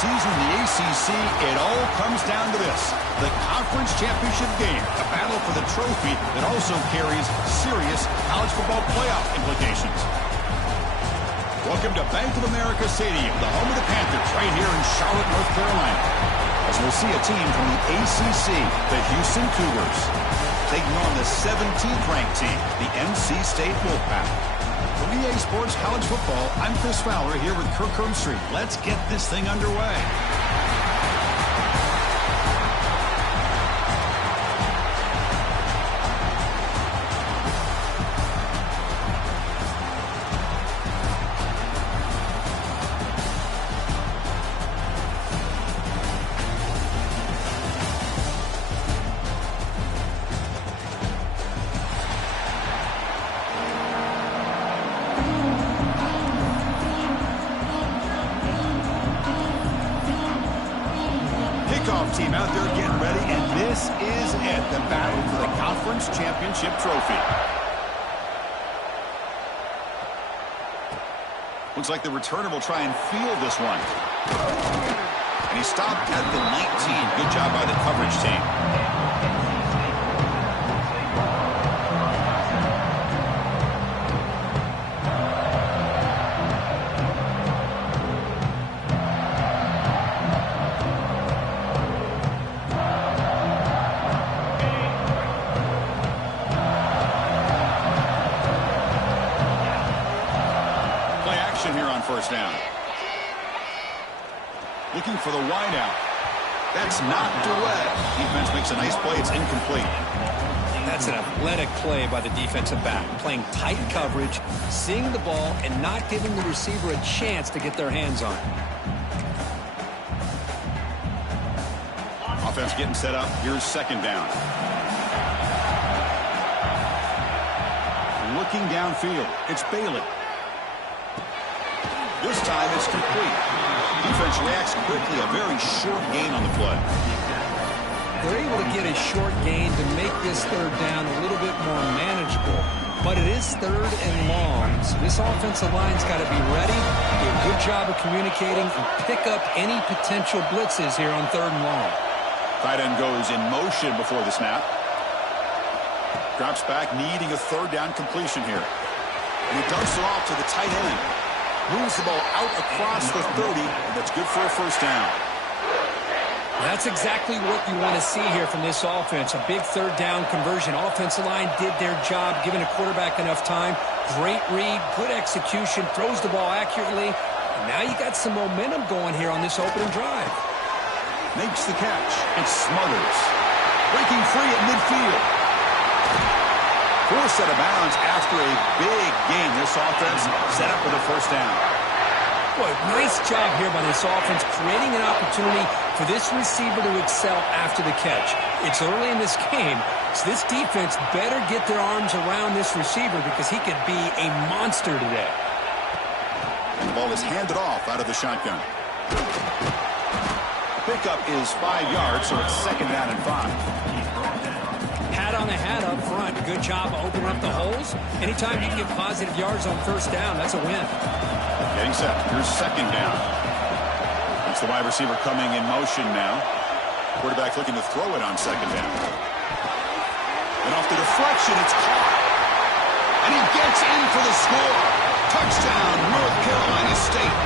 season in the ACC, it all comes down to this. The Conference Championship game, a battle for the trophy that also carries serious college football playoff implications. Welcome to Bank of America Stadium, the home of the Panthers, right here in Charlotte, North Carolina. As we'll see a team from the ACC, the Houston Cougars, taking on the 17th ranked team, the NC State Wolfpack. From EA Sports College Football, I'm Chris Fowler here with Kirk Herbstreit. Let's get this thing underway. Team out there getting ready, and this is it, the battle for the Conference Championship trophy. Looks like the returner will try and field this one. And he stopped at the 19. Good job by the coverage team. Here on first down. Looking for the wideout. That's knocked away. Defense makes a nice play. It's incomplete. That's an athletic play by the defensive back. Playing tight coverage, seeing the ball, and not giving the receiver a chance to get their hands on it. Offense getting set up. Here's second down. Looking downfield. It's Bailey. This time it's complete. Defense reacts quickly. A very short gain on the play. They're able to get a short gain to make this third down a little bit more manageable. But it is third and long. So this offensive line's got to be ready, do a good job of communicating, and pick up any potential blitzes here on third and long. Tight end goes in motion before the snap. Drops back, needing a third down completion here. And he dumps it off to the tight end. Moves the ball out across the 30. That's good for a first down. That's exactly what you want to see here from this offense. A big third down conversion. Offensive line did their job, giving a quarterback enough time. Great read, good execution, throws the ball accurately. And now you got some momentum going here on this opening drive. Makes the catch and smothers. Breaking free at midfield. Forced out of bounds after a big game. This offense set up with a first down. Boy, nice job here by this offense, creating an opportunity for this receiver to excel after the catch. It's early in this game, so this defense better get their arms around this receiver because he could be a monster today. And the ball is handed off out of the shotgun. Pickup is 5 yards, so it's second down and 5. Hat on the hat up front. Good job of opening up the holes. Anytime you can get positive yards on first down, that's a win. Getting set. Here's second down. It's the wide receiver coming in motion now. Quarterback looking to throw it on second down. And off the deflection, it's caught. And he gets in for the score. Touchdown, North Carolina State.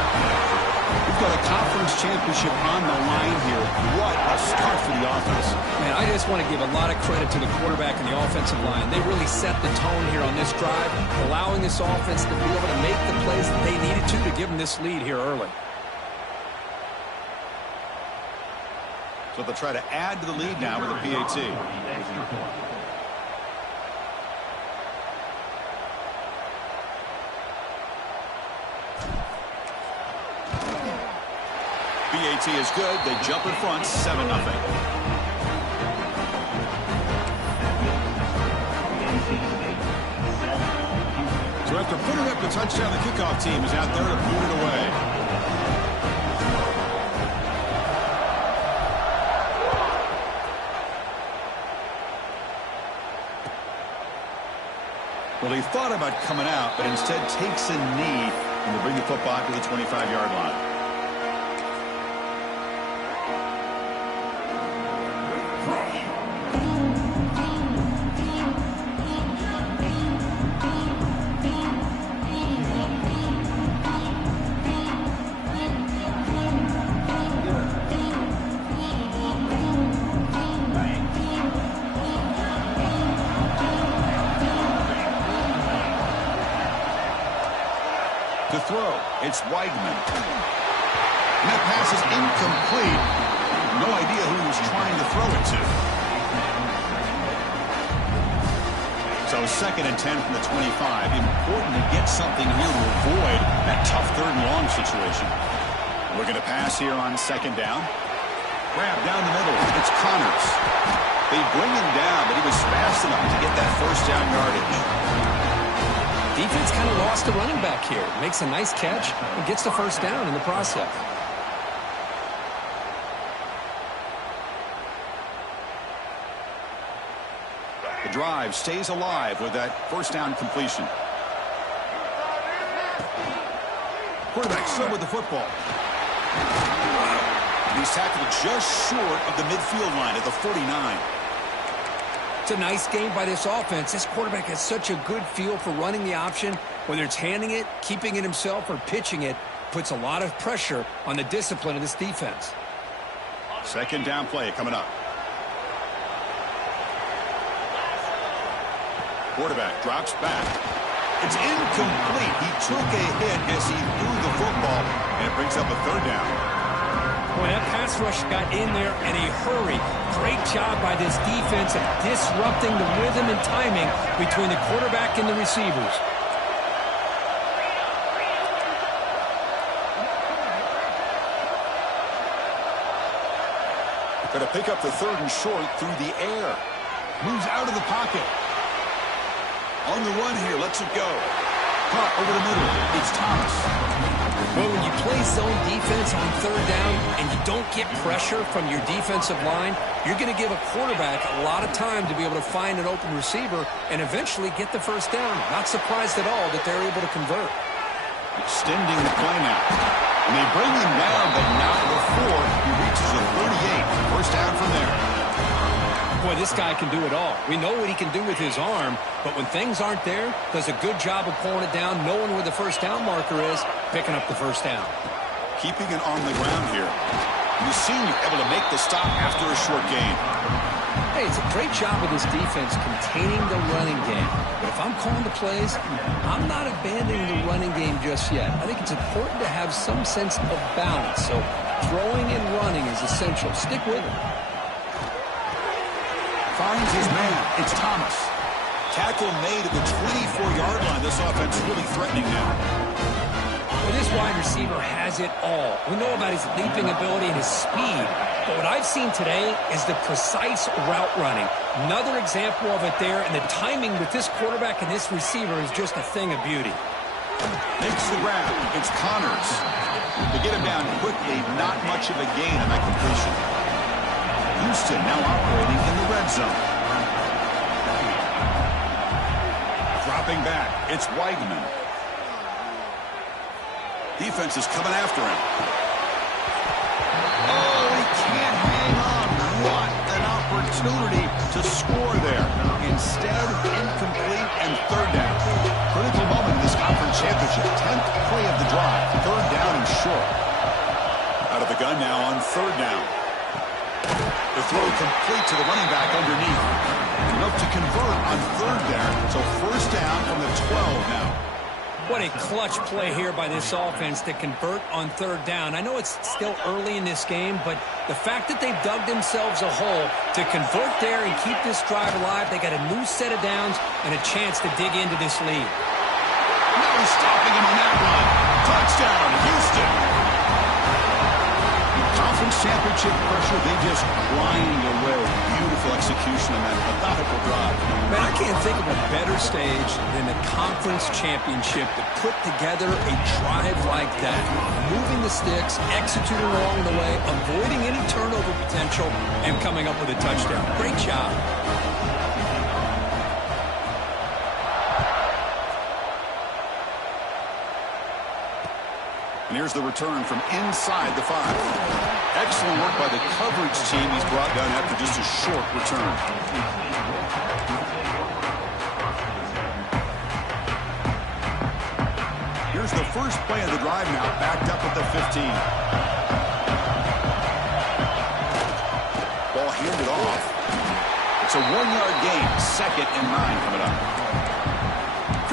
We've got a conference championship on the line here. What a start for the offense. Man, I just want to give a lot of credit to the quarterback and the offensive line. They really set the tone here on this drive, allowing this offense to be able to make the plays that they needed to give them this lead here early. So they'll try to add to the lead now with a PAT. PAT is good. They jump in front, 7-0. So after putting up the touchdown, the kickoff team is out there to boot it away. Well, he thought about coming out, but instead takes a knee and will bring the football to the 25-yard line. throw. It's Weidman. And that pass is incomplete. No idea who he was trying to throw it to. So 2nd and 10 from the 25. Important to get something here to avoid that tough 3rd and long situation. Looking to pass here on 2nd down. Grab down the middle. It's Connors. They bring him down, but he was fast enough to get that 1st down yardage. Defense kind of lost the running back here. Makes a nice catch and gets the 1st down in the process. The drive stays alive with that 1st down completion. Quarterback still with the football. He's tackled just short of the midfield line at the 49. It's a nice game by this offense. This quarterback has such a good feel for running the option. Whether it's handing it, keeping it himself, or pitching it, puts a lot of pressure on the discipline of this defense. 2nd down play coming up. Quarterback drops back. It's incomplete. He took a hit as he threw the football, and it brings up a 3rd down. Boy, that pass rush got in there in a hurry. Great job by this defense of disrupting the rhythm and timing between the quarterback and the receivers. Going to pick up the 3rd and short through the air. Moves out of the pocket. On the run here, lets it go. Caught over the middle. It's Thomas. Well, when you play zone defense on 3rd down and you don't get pressure from your defensive line, you're going to give a quarterback a lot of time to be able to find an open receiver and eventually get the 1st down. Not surprised at all that they're able to convert. Extending the play now. And they bring him down, but not before he reaches the 38. 1st down from there. Boy, this guy can do it all. We know what he can do with his arm, but when things aren't there, does a good job of pulling it down, knowing where the 1st down marker is, picking up the 1st down. Keeping it on the ground here. You've seen you able to make the stop after a short gain. Hey, it's a great job of this defense containing the running game. But if I'm calling the plays, I'm not abandoning the running game just yet. I think it's important to have some sense of balance. So throwing and running is essential. Stick with it. Finds his man. It's Thomas. Tackle made at the 24-yard line. This offense really threatening now. Well, this wide receiver has it all. We know about his leaping ability and his speed. But what I've seen today is the precise route running. Another example of it there, and the timing with this quarterback and this receiver is just a thing of beauty. Makes the grab. It's Connors. They get him down quickly. Not much of a gain on that completion. Houston now operating in the red zone. Dropping back. It's Weidman. Defense is coming after him. Oh, he can't hang on. What an opportunity to score there. Instead, incomplete and 3rd down. Critical moment in this conference championship. 10th play of the drive. 3rd down and short. Out of the gun now on 3rd down. The throw complete to the running back underneath. Enough to convert on 3rd down. So 1st down from the 12 now. What a clutch play here by this offense to convert on 3rd down. I know it's still early in this game, but the fact that they've dug themselves a hole to convert there and keep this drive alive, they got a new set of downs and a chance to dig into this lead. Now he's stopping him on that run. Touchdown, Houston. Conference championship pressure, they just grind away. Beautiful execution on that methodical drive. Man, I can't think of a better stage than the conference championship to put together a drive like that. Moving the sticks, executing along the way, avoiding any turnover potential, and coming up with a touchdown. Great job. And here's the return from inside the 5. Excellent work by the coverage team. He's brought down after just a short return. Here's the first play of the drive now, backed up at the 15. Ball handed off. It's a 1-yard gain. 2nd and 9 coming up.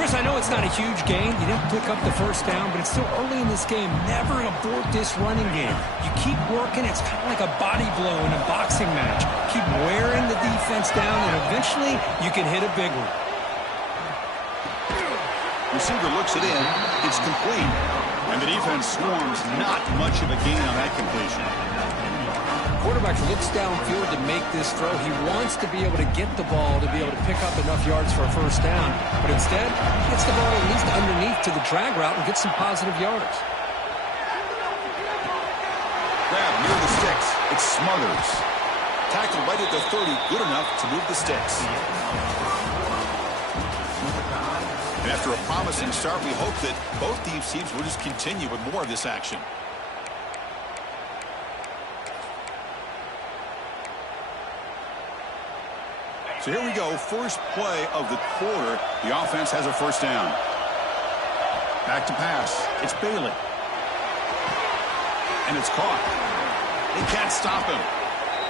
Chris, I know it's not a huge gain. You didn't pick up the first down, but it's still early in this game. Never abort this running game. You keep working. It's kind of like a body blow in a boxing match. Keep wearing the defense down, and eventually you can hit a big one. Receiver looks it in. It's complete. And the defense swarms. Not much of a gain on that completion. Quarterback looks downfield to make this throw. He wants to be able to get the ball to be able to pick up enough yards for a first down. But instead, he gets the ball at least underneath to the drag route and gets some positive yards. Grab near the sticks. It smothers. Tackle right at the 30. Good enough to move the sticks. And after a promising start, we hope that both these teams will just continue with more of this action. So here we go, first play of the quarter. The offense has a first down. Back to pass. It's Bailey. And it's caught. They can't stop him.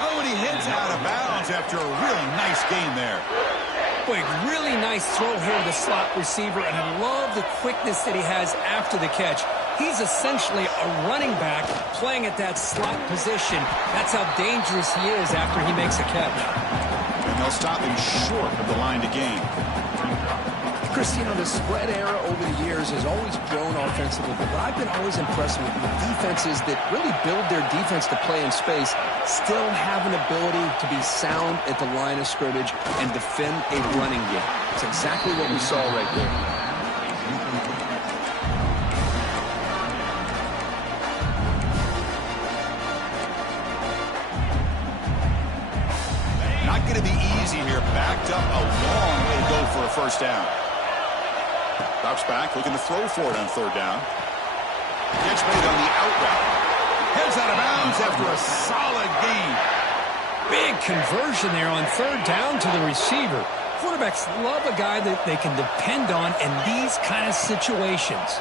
Oh, and he hits out of bounds after a really nice gain there. Boy, really nice throw here to the slot receiver, and I love the quickness that he has after the catch. He's essentially a running back playing at that slot position. That's how dangerous he is after he makes a catch. And they'll stop him short of the line to gain. Chris, you know, the spread era over the years has always grown offensively, but I've been always impressed with defenses that really build their defense to play in space, still have an ability to be sound at the line of scrimmage and defend a running game. It's exactly what we saw right there. Not going to be easy here. Backed up a long way to go for a first down. Drops back, looking to throw for it on third down. Catch made on the out route. Heads out of bounds after a solid gain. Big conversion there on third down to the receiver. Quarterbacks love a guy that they can depend on in these kind of situations.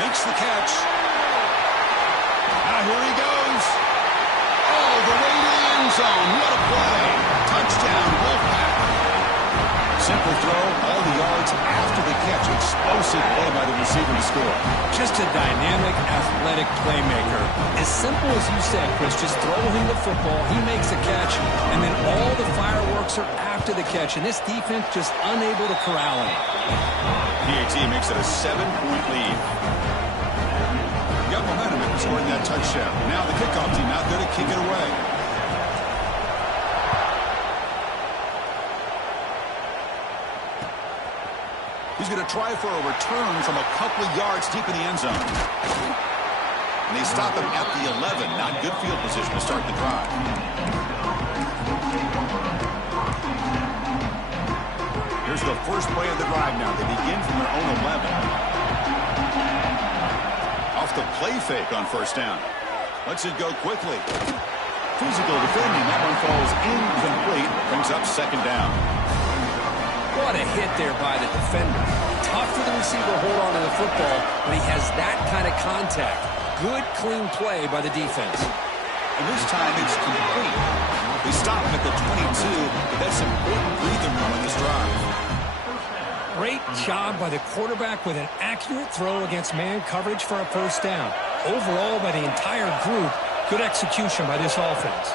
Makes the catch. Now here he goes. Oh, the way to the end zone. What a play. Touchdown, Wolfpack. Simple throw, all the yards after the catch. Explosive play by the receiver to score. Just a dynamic, athletic playmaker. As simple as you said, Chris, just throw him the football, he makes a catch, and then all the fireworks are after the catch, and this defense just unable to corral him. PAT makes it a 7-point lead. Got momentum in scoring that touchdown. Now the kickoff team out there to kick it away. He's going to try for a return from a couple of yards deep in the end zone. And they stop him at the 11. Not good field position to start the drive. Here's the first play of the drive now. They begin from their own 11. Off the play fake on first down. Lets it go quickly. Physical defending. That one falls incomplete. Brings up second down. What a hit there by the defender. Tough for the receiver to hold on to the football when he has that kind of contact. Good, clean play by the defense. And this time it's complete. They stop him at the 22, but that's important breathing room on this drive. Great job by the quarterback with an accurate throw against man coverage for a first down. Overall, by the entire group, good execution by this offense.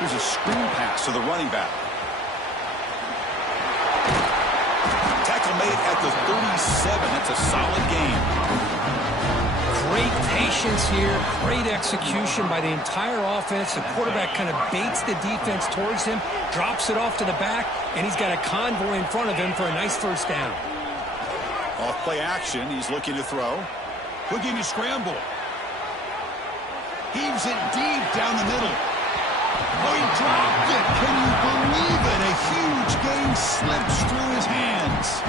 Here's a screen pass to the running back. Tackle made at the 37. That's a solid gain. Great patience here. Great execution by the entire offense. The quarterback kind of baits the defense towards him, drops it off to the back, and he's got a convoy in front of him for a nice first down. Off play action. He's looking to throw. Looking to scramble. Heaves it deep down the middle. Oh, he dropped it. Can you believe it? A huge gain slips through his hands.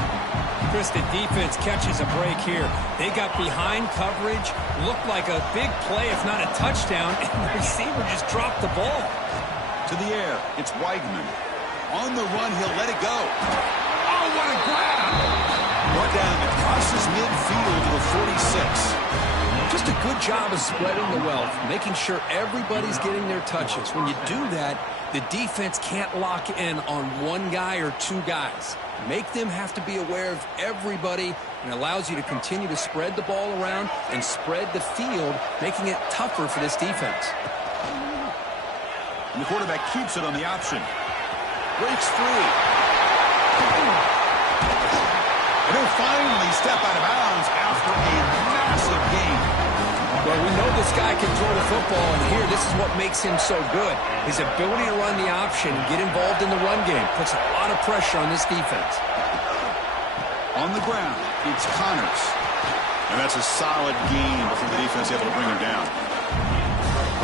Chris, the defense catches a break here. They got behind coverage, looked like a big play, if not a touchdown, and the receiver just dropped the ball. To the air, it's Weigman. On the run, he'll let it go. Oh, what a grab! Brought down, it crosses midfield to the 46. Just a good job of spreading the wealth, making sure everybody's getting their touches. When you do that, the defense can't lock in on one guy or two guys. Make them have to be aware of everybody, and allows you to continue to spread the ball around and spread the field, making it tougher for this defense. And the quarterback keeps it on the option. Breaks free. And he'll finally step out of bounds after a massive gain. Well, we know this guy can throw the football, and here, this is what makes him so good. His ability to run the option and get involved in the run game puts a lot of pressure on this defense. On the ground, it's Connors. And that's a solid gain for the defense able to bring him down.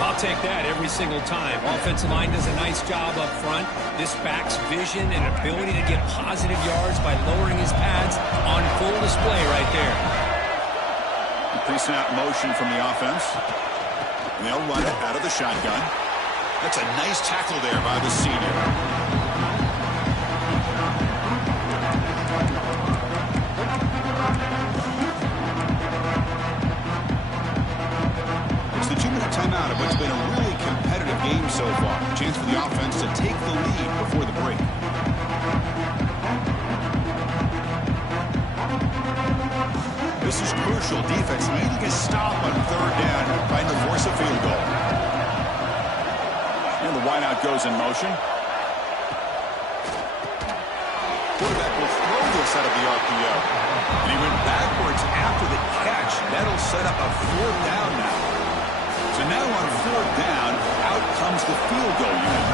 I'll take that every single time. Offensive line does a nice job up front. This back's vision and ability to get positive yards by lowering his pads on full display right there. Pre-snap motion from the offense. And they'll run it out of the shotgun. That's a nice tackle there by the senior. It's the 2-minute timeout of what's been a really competitive game so far. A chance for the offense to take the lead before the break. This is crucial. Defense needing a stop on third down, trying to force a field goal. And the wideout goes in motion. Quarterback will throw this out of the RPO. And he went backwards after the catch. That'll set up a fourth down now. So now on fourth down, out comes the field goal unit.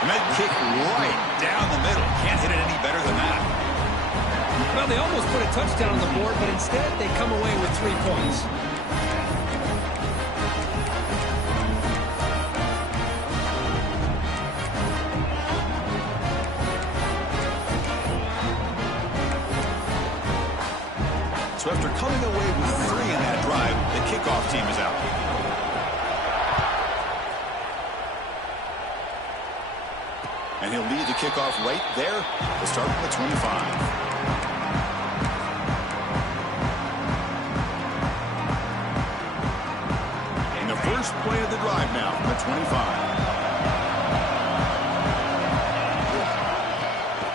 And that kick right down the middle. Can't hit it any better than that. Well, they almost put a touchdown on the board, but instead they come away with 3 points. So after coming away with 3 in that drive, the kickoff team is out. And he'll lead the kickoff right there. We'll start from the 25. And the first play of the drive now from the 25.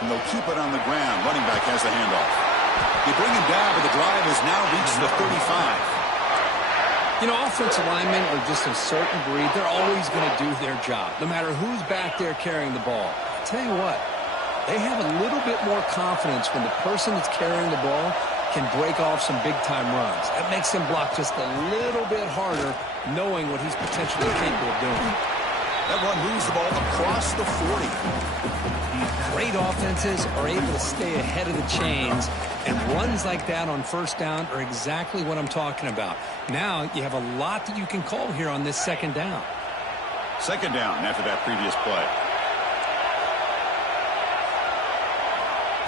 And they'll keep it on the ground. Running back has the handoff. They bring him down, but the drive has now reached the 35. You know, offensive linemen are just a certain breed. They're always going to do their job, no matter who's back there carrying the ball. I'll tell you what, they have a little bit more confidence when the person that's carrying the ball can break off some big-time runs. That makes him block just a little bit harder, knowing what he's potentially capable of doing. That run moves the ball across the 40. Great offenses are able to stay ahead of the chains, and runs like that on first down are exactly what I'm talking about. Now you have a lot that you can call here on this second down. Second down after that previous play.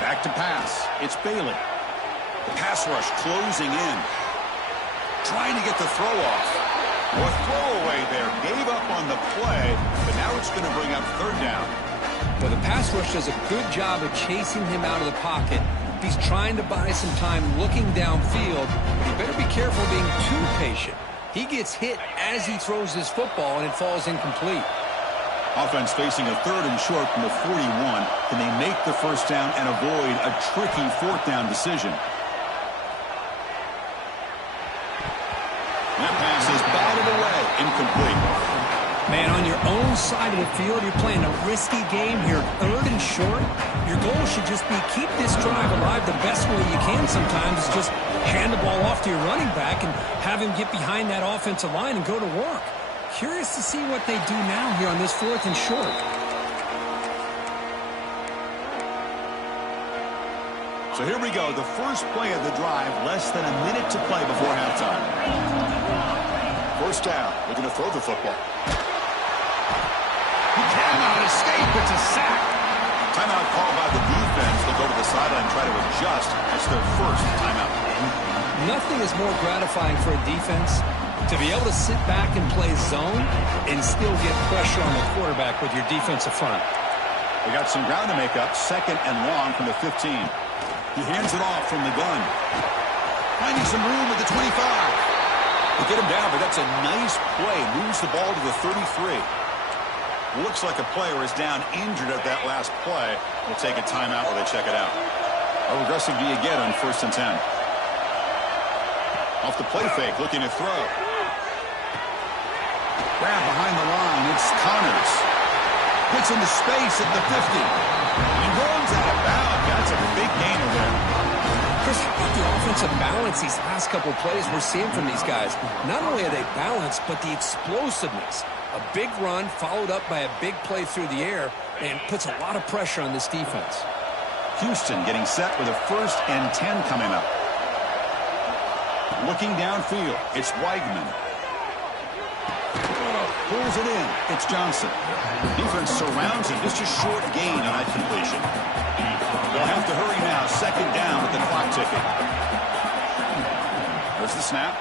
Back to pass. It's Bailey. The pass rush closing in. Trying to get the throw off. Or throwaway there. Gave up on the play, but now it's going to bring up third down. Well, the pass rush does a good job of chasing him out of the pocket. He's trying to buy some time looking downfield, but he better be careful being too patient. He gets hit as he throws his football, and it falls incomplete. Offense facing a third and short from the 41. Can they make the first down and avoid a tricky fourth down decision? That pass is batted away. Incomplete. Man, on your own side of the field, you're playing a risky game here. Third and short, your goal should just be keep this drive alive the best way you can sometimes. Is just hand the ball off to your running back and have him get behind that offensive line and go to work. Curious to see what they do now here on this fourth and short. So here we go. The first play of the drive, less than a minute to play before halftime. First down. They're going to throw the football. He cannot escape. It's a sack. Timeout called by the defense. They'll go to the sideline and try to adjust. That's their first timeout. Nothing is more gratifying for a defense to be able to sit back and play zone and still get pressure on the quarterback with your defensive front. We got some ground to make up. Second and long from the 15. He hands it off from the gun. Finding some room at the 25. They get him down, but that's a nice play. Moves the ball to the 33. Looks like a player is down injured at that last play. We'll take a timeout while they check it out. How aggressive do you get on 1st and 10? Off the play fake, looking to throw. Grab behind the line. It's Connors. Gets into space at the 50. And runs out of bounds. That's a big gainer there. Chris, how about the offensive balance these last couple of plays we're seeing from these guys? Not only are they balanced, but the explosiveness. A big run followed up by a big play through the air and puts a lot of pressure on this defense. Houston getting set with a 1st and 10 coming up. Looking downfield, it's Weigman. Pulls it in. It's Johnson. Defense surrounds him. Just a short gain on that completion. They'll have to hurry now. 2nd down with the clock ticking. There's the snap.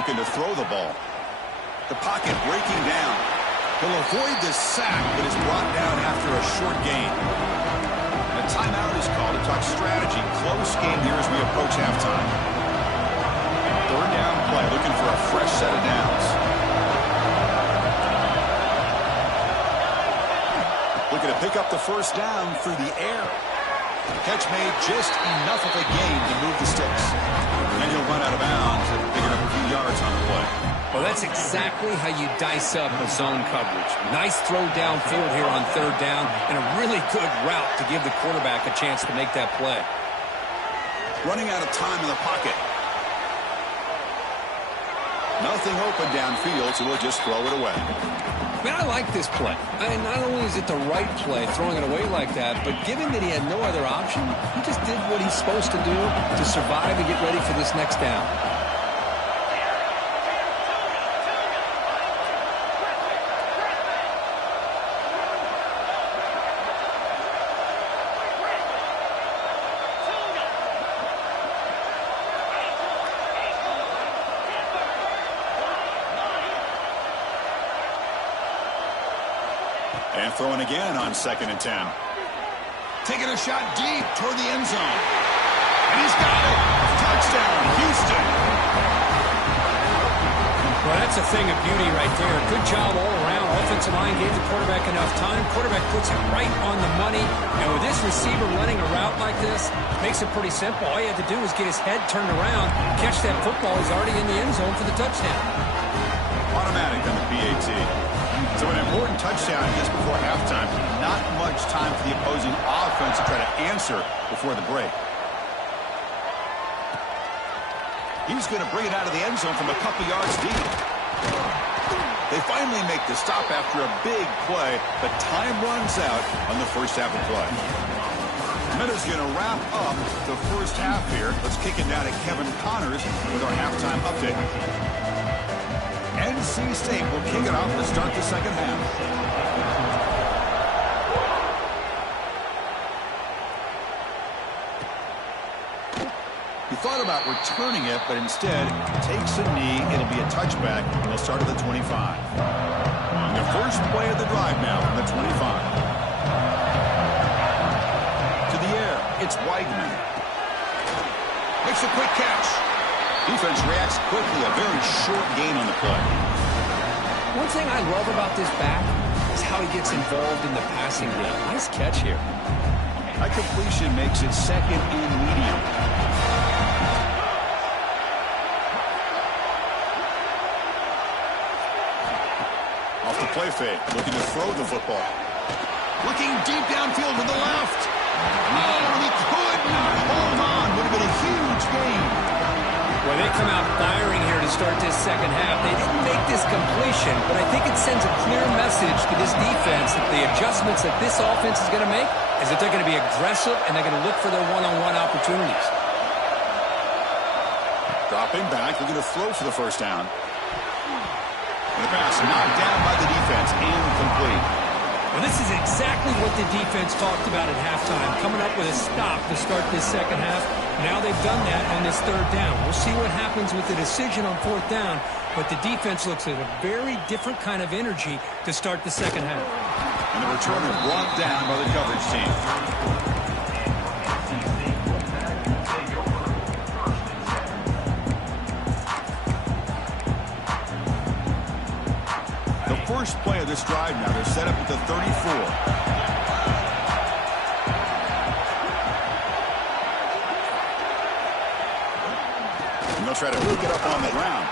Looking to throw the ball. The pocket breaking down. He'll avoid this sack, but is brought down after a short gain. A timeout is called to talk strategy. Close game here as we approach halftime. 3rd down play. Looking for a fresh set of downs. Looking to pick up the 1st down through the air. Catch made just enough of a gain to move the sticks. And he'll run out of bounds and picking up a few yards on the play. Well, that's exactly how you dice up a zone coverage. Nice throw downfield here on 3rd down and a really good route to give the quarterback a chance to make that play. Running out of time in the pocket. Nothing open downfield, so we'll just throw it away. Man, I like this play. Not only is it the right play, throwing it away like that, but given that he had no other option, he just did what he's supposed to do to survive and get ready for this next down. And throwing again on 2nd and 10. Taking a shot deep toward the end zone. And he's got it. Touchdown, Houston. Well, that's a thing of beauty right there. Good job all around. Offensive line gave the quarterback enough time. Quarterback puts it right on the money. And with this receiver running a route like this, makes it pretty simple. All you have to do is get his head turned around, catch that football. He's already in the end zone for the touchdown. Automatic on the PAT. So an important touchdown just before halftime. Not much time for the opposing offense to try to answer before the break. He's going to bring it out of the end zone from a couple yards deep. They finally make the stop after a big play, but time runs out on the 1st half of play. Minuta's going to wrap up the 1st half here. Let's kick it down to Kevin Connors with our halftime update. NC State will kick it off to start the 2nd half. He thought about returning it, but instead takes a knee. It'll be a touchback. He'll start at the 25. The first play of the drive now from the 25. To the air, it's Weigman. Makes a quick catch. Defense reacts quickly. A very short gain on the play. One thing I love about this back is how he gets involved in the passing game. Nice catch here. That completion makes it 2nd and medium. Off the play fake, looking to throw the football. Looking deep downfield to the left. Oh, he could not hold on. Would have been a huge gain. Well, they come out firing here to start this 2nd half. They didn't make this completion, but I think it sends a clear message to this defense that the adjustments that this offense is going to make is that they're going to be aggressive and they're going to look for their one-on-one opportunities. Dropping back, looking to throw for the 1st down. And the pass knocked down by the defense, incomplete. Well, this is exactly what the defense talked about at halftime, coming up with a stop to start this 2nd half. Now they've done that on this 3rd down. We'll see what happens with the decision on 4th down, but the defense looks at a very different kind of energy to start the 2nd half. And the returner brought down by the coverage team. first play of this drive now. They're set up at the 34. And they'll try to hook it up on the ground.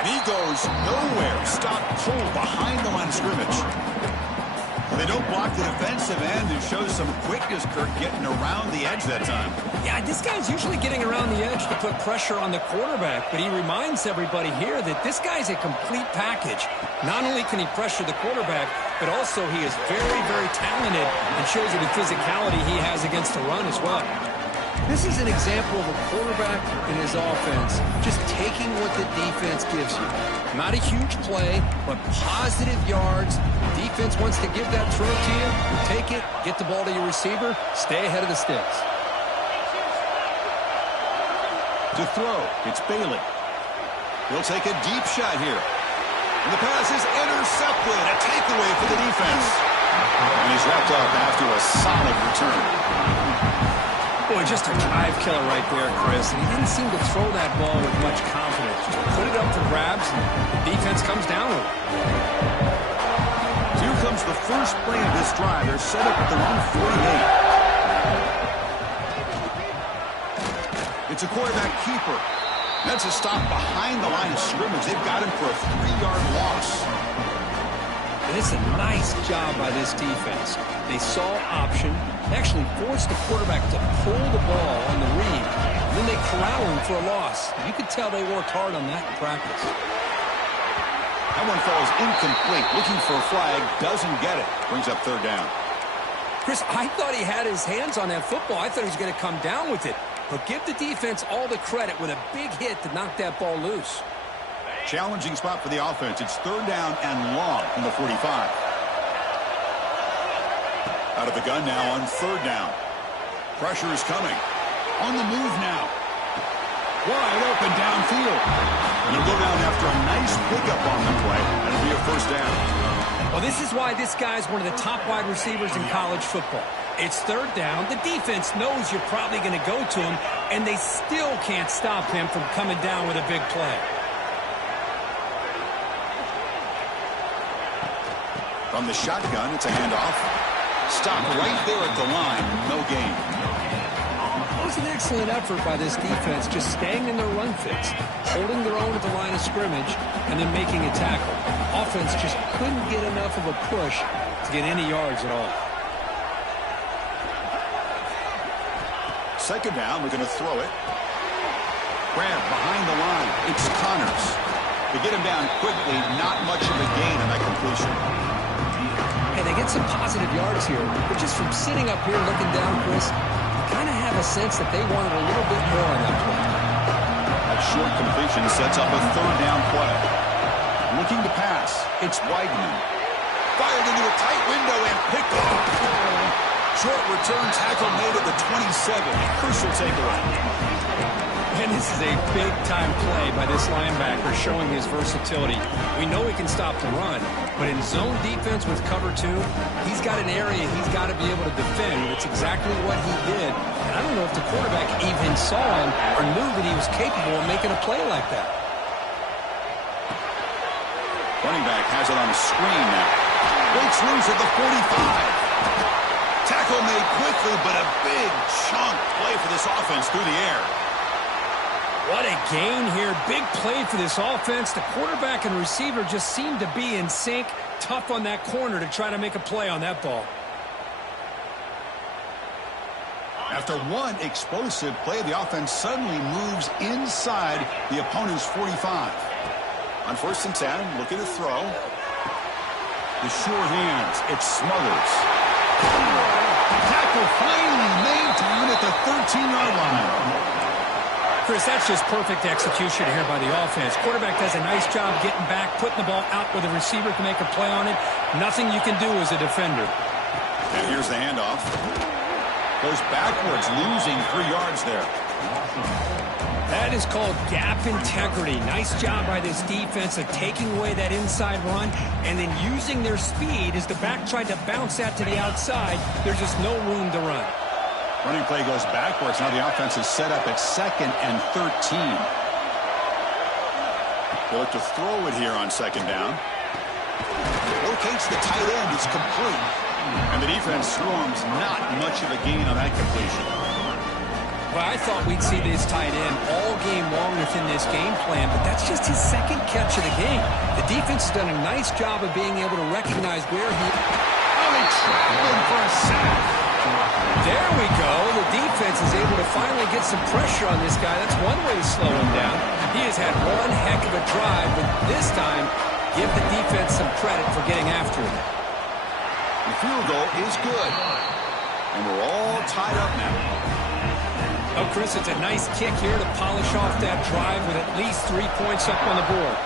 And he goes nowhere. Stop cold behind the line of scrimmage. They don't block the defensive end and shows some quickness, Kirk, getting around the edge that time. Yeah, this guy's usually getting around the edge to put pressure on the quarterback, but he reminds everybody here that this guy's a complete package. Not only can he pressure the quarterback, but also he is very, very talented and shows you the physicality he has against the run as well. This is an example of a quarterback in his offense just taking what the defense gives you. Not a huge play, but positive yards. Defense wants to give that throw to you. You take it, get the ball to your receiver, stay ahead of the sticks. To throw, it's Bailey. He'll take a deep shot here. And the pass is intercepted. A takeaway for the defense. And he's wrapped up after a solid return. Boy, just a drive killer right there, Chris. And he didn't seem to throw that ball with much confidence. Just put it up for grabs, and the defense comes down with it. Here comes the first play of this drive. They're set up at the 148. It's a quarterback keeper. That's a stop behind the line of scrimmage. They've got him for a 3-yard loss. And it's a nice job by this defense. They saw option. They actually forced the quarterback to pull the ball on the read. And then they corral him for a loss. You could tell they worked hard on that in practice. That one falls incomplete. Looking for a flag. Doesn't get it. Brings up third down. Chris, I thought he had his hands on that football. I thought he was going to come down with it. But give the defense all the credit with a big hit to knock that ball loose. Challenging spot for the offense. It's third down and long from the 45. Out of the gun now on third down. Pressure is coming. On the move now. Wide open downfield. And he'll go down after a nice pickup on the play. That'll be a first down. Well, this is why this guy's one of the top wide receivers in college football. It's third down. The defense knows you're probably going to go to him, and they still can't stop him from coming down with a big play. From the shotgun, it's a handoff. Stop right there at the line. No gain. It was an excellent effort by this defense, just staying in their run fits, holding their own at the line of scrimmage, and then making a tackle. Offense just couldn't get enough of a push to get any yards at all. Second down, we're going to throw it. Grab behind the line. It's Connors. To get him down quickly, not much of a gain on that completion. Hey, they get some positive yards here, but just from sitting up here looking down, Chris, you kind of have a sense that they wanted a little bit more on that play. That short completion sets up a third down play. Looking to pass. It's Weidman. Fired into a tight window and picked off. Short return tackle made at the 27. Crucial takeaway. And this is a big-time play by this linebacker showing his versatility. We know he can stop the run, but in zone defense with cover 2, he's got an area he's got to be able to defend. It's exactly what he did. And I don't know if the quarterback even saw him or knew that he was capable of making a play like that. Running back has it on the screen now. Breaks loose at the 45. Tackle made quickly, but a big chunk play for this offense through the air. What a gain here. Big play for this offense. The quarterback and receiver just seem to be in sync. Tough on that corner to try to make a play on that ball. After one explosive play, the offense suddenly moves inside the opponent's 45. On first and 10, looking to throw. The sure hands. It smothers. Tackle finally made down at the 13-yard line. Chris, that's just perfect execution here by the offense. Quarterback does a nice job getting back, putting the ball out where the receiver can make a play on it. Nothing you can do as a defender. And here's the handoff. Goes backwards, losing 3 yards there. That is called gap integrity. Nice job by this defense of taking away that inside run and then using their speed as the back tried to bounce that to the outside. There's just no room to run. Running play goes backwards. Now the offense is set up at 2nd and 13. They'll look to throw it here on second down. indicates the tight end is complete. And the defense swarms not much of a gain on that completion. Well, I thought we'd see this tight end all game long within this game plan, but that's just his second catch of the game. The defense has done a nice job of being able to recognize where he... Oh, they trap him for a sack. There we go. The defense is able to finally get some pressure on this guy. That's one way to slow him down. He has had one heck of a drive, but this time, give the defense some credit for getting after him. The field goal is good. And we're all tied up now. Oh, Chris, it's a nice kick here to polish off that drive with at least 3 points up on the board.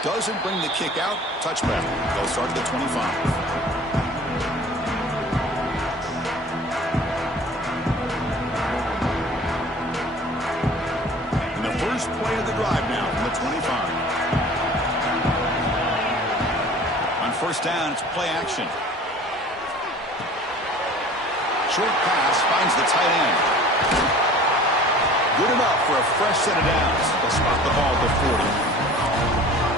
Doesn't bring the kick out. Touchback. They'll start at the 25. And the first play of the drive now from the 25. On first down, it's play action. Short pass finds the tight end. Good enough for a fresh set of downs. They'll spot the ball at the 40.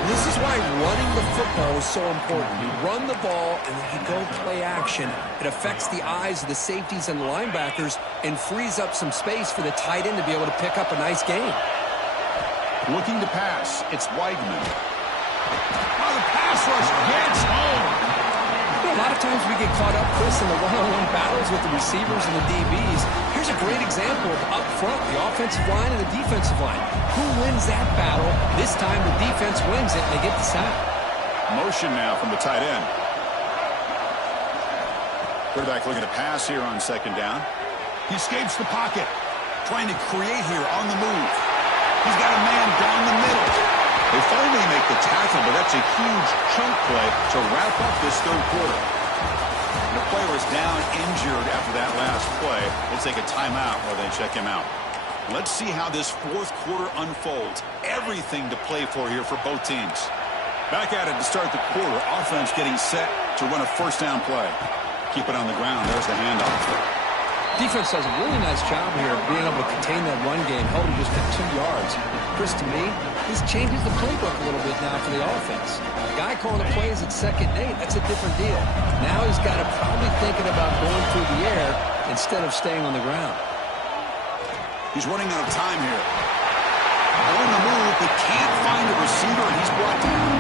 This is why running the football is so important. You run the ball and then you go play action. It affects the eyes of the safeties and the linebackers and frees up some space for the tight end to be able to pick up a nice gain. Looking to pass. It's Weidman. Oh, the pass rush gets home. A lot of times we get caught up, Chris, in the one-on-one battles with the receivers and the DBs. Here's a great example of up front, the offensive line and the defensive line. Who wins that battle? This time the defense wins it and they get the sack. Motion now from the tight end. Quarterback looking to pass here on second down. He escapes the pocket. Trying to create here on the move. He's got a man down the middle. They finally make the tackle, but that's a huge chunk play to wrap up this third quarter. And the player is down injured after that last play. We'll take a timeout while they check him out. Let's see how this fourth quarter unfolds. Everything to play for here for both teams. Back at it to start the quarter. Offense getting set to run a first down play. Keep it on the ground. There's the handoff. Defense does a really nice job here of being able to contain that run game, held him just at 2 yards. Chris, to me, this changes the playbook a little bit now for the offense. The guy calling the plays at 2nd and 8, that's a different deal. Now he's got to probably thinking about going through the air instead of staying on the ground. He's running out of time here. On the move, but can't find a receiver, and he's brought down.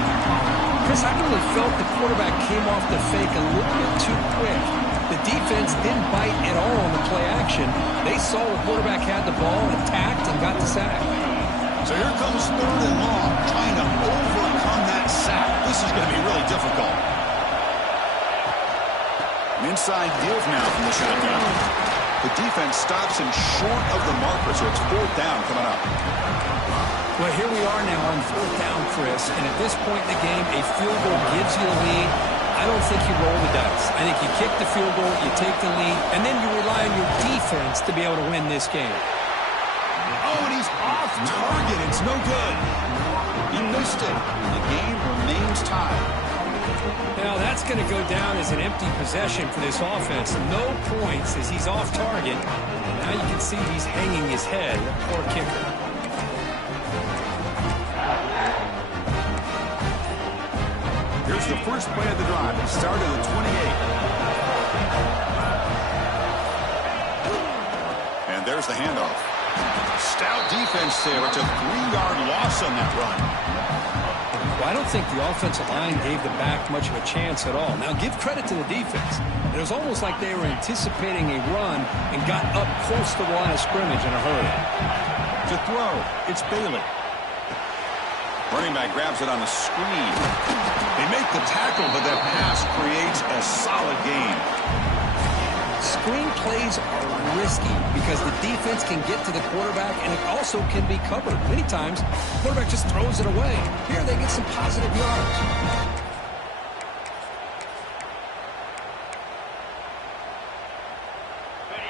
Chris, I really felt the quarterback came off the fake a little bit too quick. The defense didn't bite at all on the play action. They saw the quarterback had the ball, attacked, and got the sack. So here comes third and long, trying to overcome that sack. This is going to be really difficult. An inside give now from the shotgun. The defense stops him short of the marker, so it's fourth down coming up. Well, here we are now on fourth down, Chris, and at this point in the game, a field goal gives you the lead. I don't think you roll the dice. I think you kick the field goal, you take the lead, and then you rely on your defense to be able to win this game. Oh, and he's off target. It's no good. He missed it. The game remains tied. Now, that's going to go down as an empty possession for this offense. No points as he's off target. Now you can see he's hanging his head. Poor kicker. Here's the first play of the drive. It started at 28. And there's the handoff. Stout defense there. It's a 3-yard loss on that run. Well, I don't think the offensive line gave the back much of a chance at all. Now, give credit to the defense. It was almost like they were anticipating a run and got up close to the line of scrimmage in a hurry. To throw, it's Bailey. Running back grabs it on the screen. They make the tackle, but that pass creates a solid gain. Screen plays are risky because the defense can get to the quarterback, and it also can be covered. Many times, the quarterback just throws it away. Here, they get some positive yards.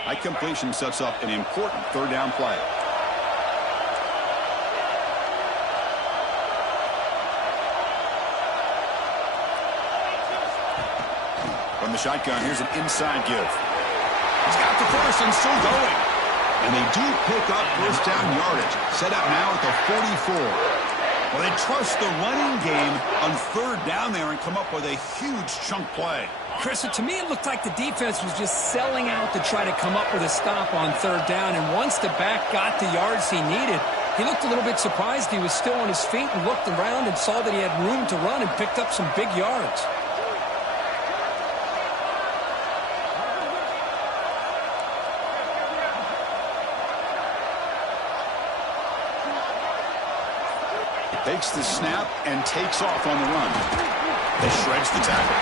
High completion sets up an important third down play. From the shotgun, here's an inside give. He's got the first and still going. And they do pick up first down yardage. Set up now at the 44. Well, they trust the running game on third down there and come up with a huge chunk play. Chris, to me, it looked like the defense was just selling out to try to come up with a stop on third down. And once the back got the yards he needed, he looked a little bit surprised he was still on his feet and looked around and saw that he had room to run and picked up some big yards. Takes the snap and takes off on the run. They shreds the tackle.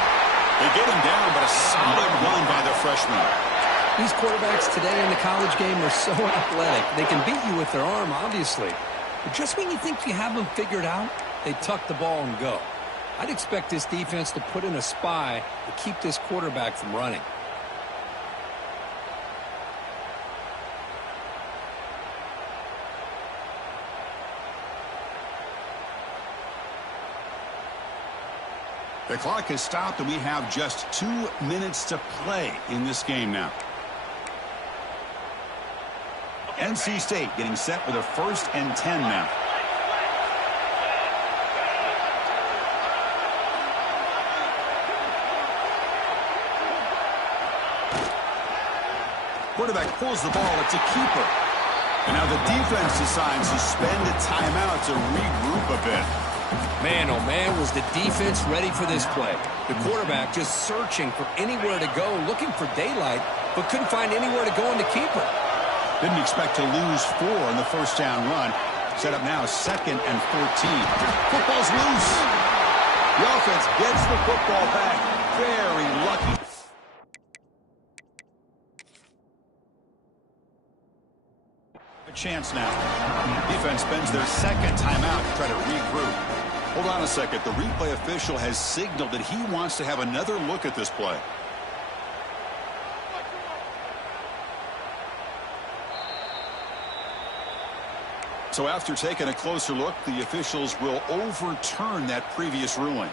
They get him down, but a solid run by the freshman. These quarterbacks today in the college game are so athletic. They can beat you with their arm, obviously. But just when you think you have them figured out, they tuck the ball and go. I'd expect this defense to put in a spy to keep this quarterback from running. The clock has stopped, and we have just 2 minutes to play in this game now. NC State getting set with a 1st and 10 now. Quarterback pulls the ball. It's a keeper. And now the defense decides to spend a timeout to regroup a bit. Man, oh man, was the defense ready for this play. The quarterback just searching for anywhere to go, looking for daylight, but couldn't find anywhere to go in the keeper. Didn't expect to lose 4 in the first down run. Set up now 2nd and 14. Football's loose. The offense gets the football back. Very lucky. A chance now. Defense spends their 2nd timeout to try to regroup. Hold on a second. The replay official has signaled that he wants to have another look at this play. So after taking a closer look, the officials will overturn that previous ruling.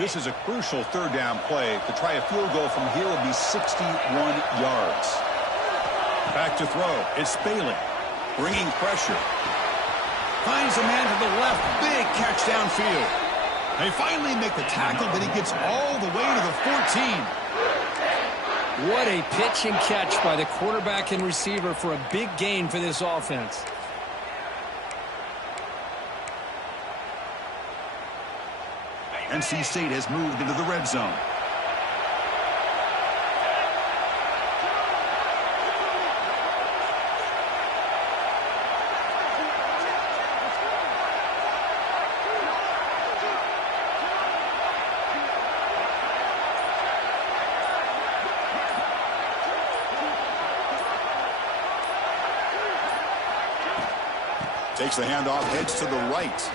This is a crucial 3rd down play. To try a field goal from here will be 61 yards. Back to throw. It's Bailey bringing pressure. Finds a man to the left. Big catch downfield. They finally make the tackle, but he gets all the way to the 14. What a pitch and catch by the quarterback and receiver for a big gain for this offense. NC State has moved into the red zone. Takes the handoff, heads to the right.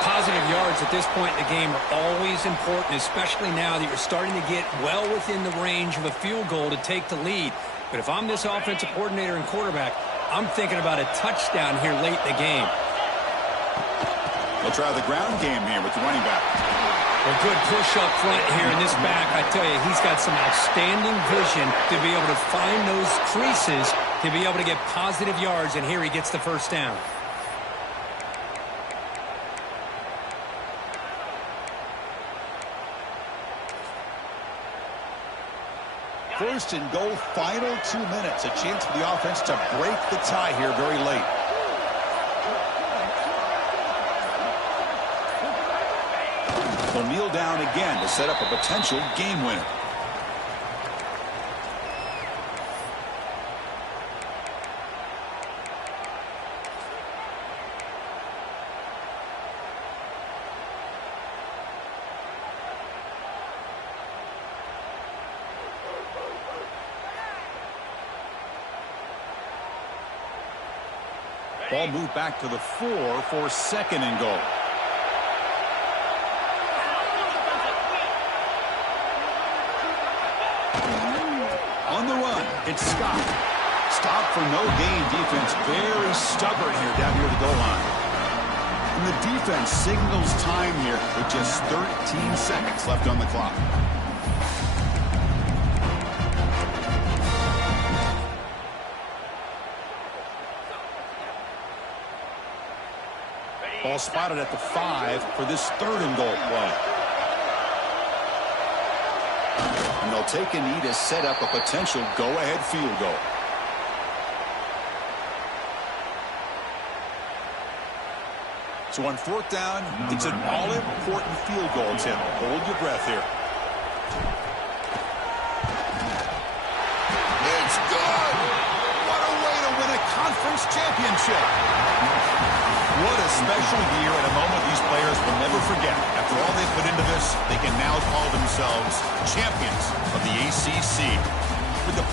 Positive yards at this point in the game are always important, especially now that you're starting to get well within the range of a field goal to take the lead. But if I'm this offensive coordinator and quarterback, I'm thinking about a touchdown here late in the game. They'll try the ground game here with the running back. A good push up front here in this back. I tell you, he's got some outstanding vision to be able to find those creases to be able to get positive yards, and here he gets the 1st down. First and goal, final 2 minutes. A chance for the offense to break the tie here very late. They'll kneel down again to set up a potential game winner. Ball moved back to the 4 for 2nd and goal. On the run, it's Scott. Stop for no gain defense. Very stubborn here down near the goal line. And the defense signals time here with just 13 seconds left on the clock. Ball spotted at the 5 for this 3rd and goal play. And they'll take a knee to set up a potential go-ahead field goal. So on 4th down, it's an all-important field goal attempt. Hold your breath here. It's good! What a way to win a conference championship! What a special year and a moment these players will never forget. After all they put into this, they can now call themselves champions of the ACC. With the